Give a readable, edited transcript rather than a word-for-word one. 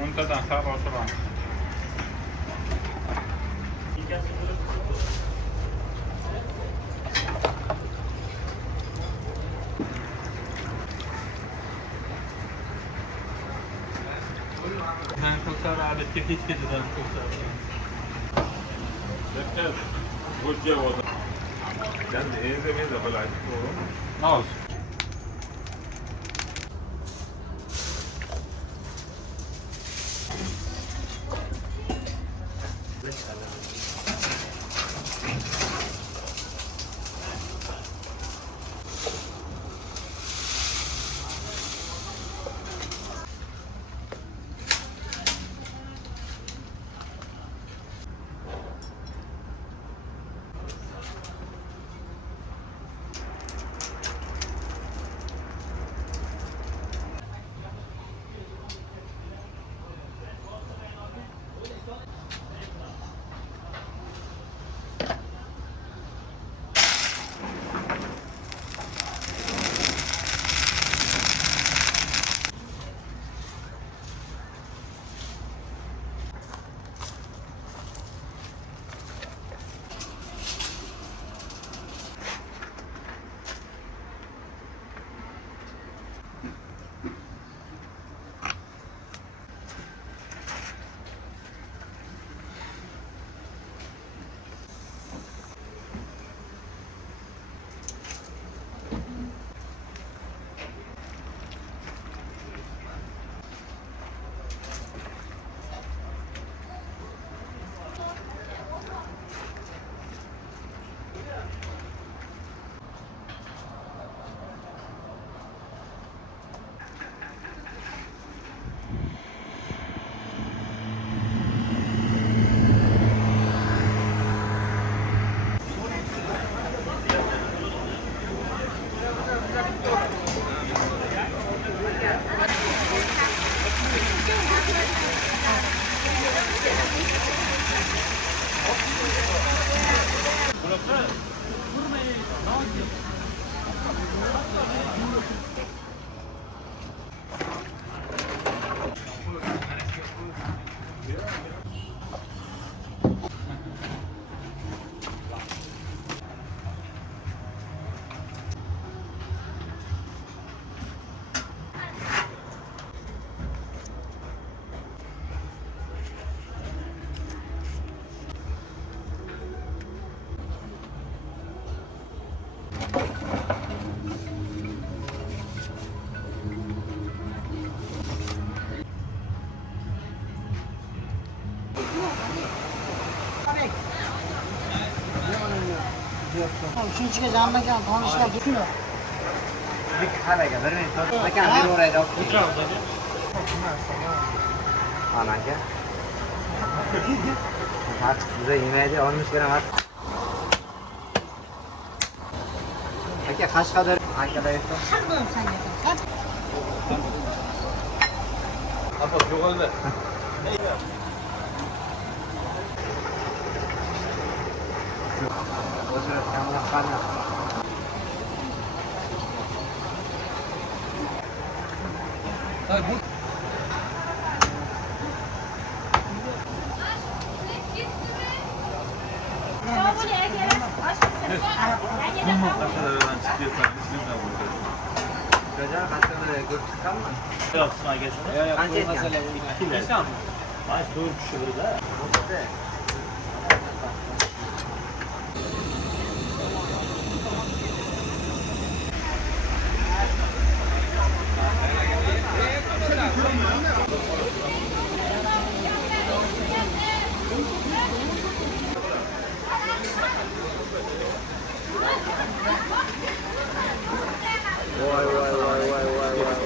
Muntadan sağ ol sola. Ben kurtar abi hiç geceden kurtar. Bekle. Hoca o da. Ben de evde böyle açık oğlum. Ne olsun? Üçüncü kez yanına gel, konuşlar duruyor. Bir hale gelir mi? Bakın bir oraya da. Ananca. Bak size yemeğe de olmuş gene bak. Peki kaç kadar? Hangi kadar yaptın? Sanmıyorum sen yaparsın. Apo çok oldu. O sırada sen bunu kalma. Kaşalarından çıkıyorsan üstünden vuracağız. Çocuğa kaç kadar götür kalma. Yok, sana geçene. Kaç et yani? İnsan. Baş doğru kişileri de. Vay vay vay vay vay vay.